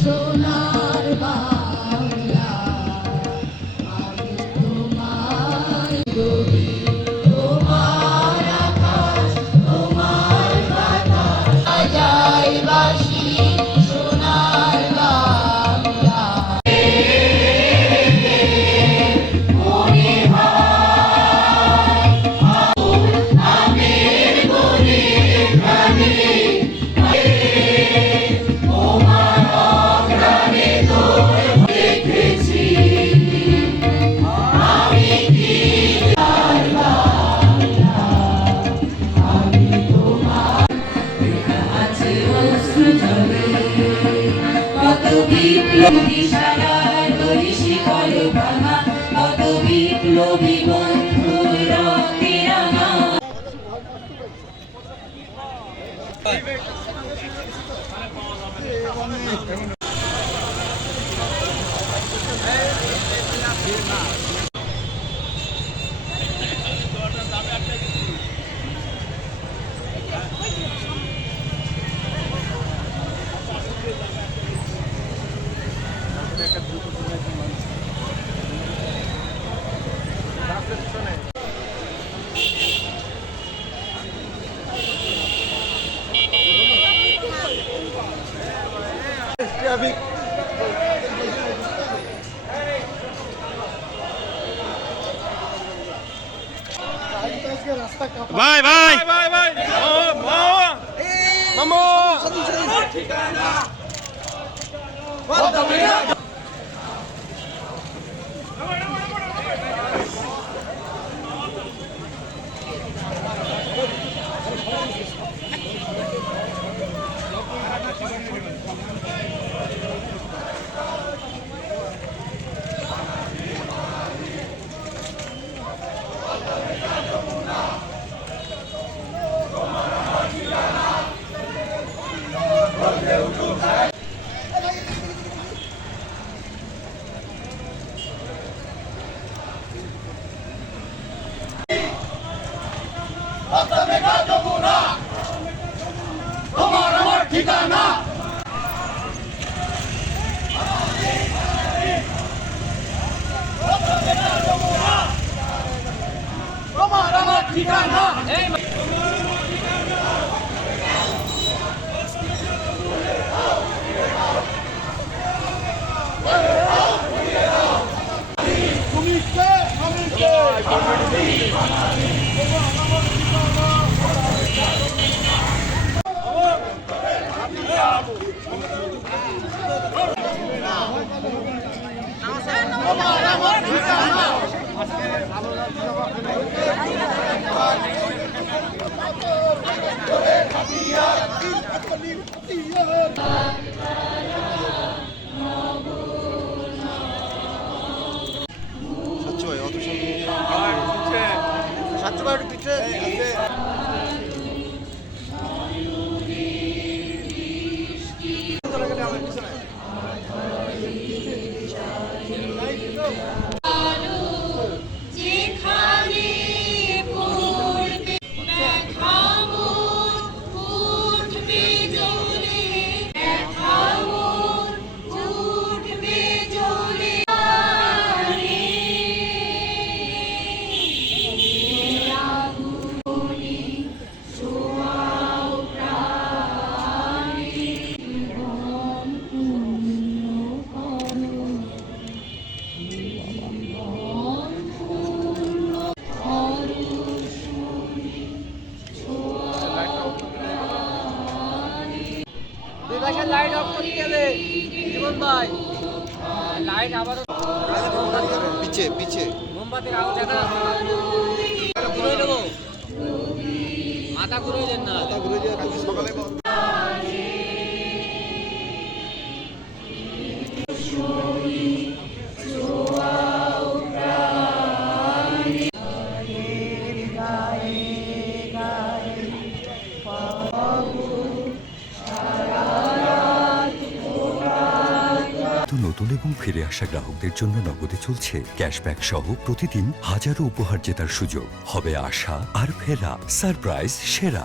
সোনার বাংলা আমি তোমার গরি তোমার আকাশ তোমার বাতাস বাজাই বাঁশি সোনার বাংলা মনে হয় আমের গরি প্রাণী বিপ্লবী সারার শিকল ভাঙা কত বিপ্লবী বন্ধু রক্তে রাঙা ভাই ভাই ভাই ভাই মামা তোমার আমার ঠিকানা তোমার আমার ঠিকানা তুমি কে আমি কে লাইট অফ করতে গেলে জীবন ভাই লাইট আবার পিছে পিছে মোমবাতির আলো দেখা ঘুরে দেবো মাথা ঘুরে দেন না ঘুরে যাওয়া কালকে সকালে নতুন এবং ফিরে আসা গ্রাহকদের জন্য নগদে চলছে ক্যাশব্যাক সহ প্রতিদিন হাজারো উপহার জেতার সুযোগ। হবে আশা আর ফেরা সারপ্রাইজ সেরা।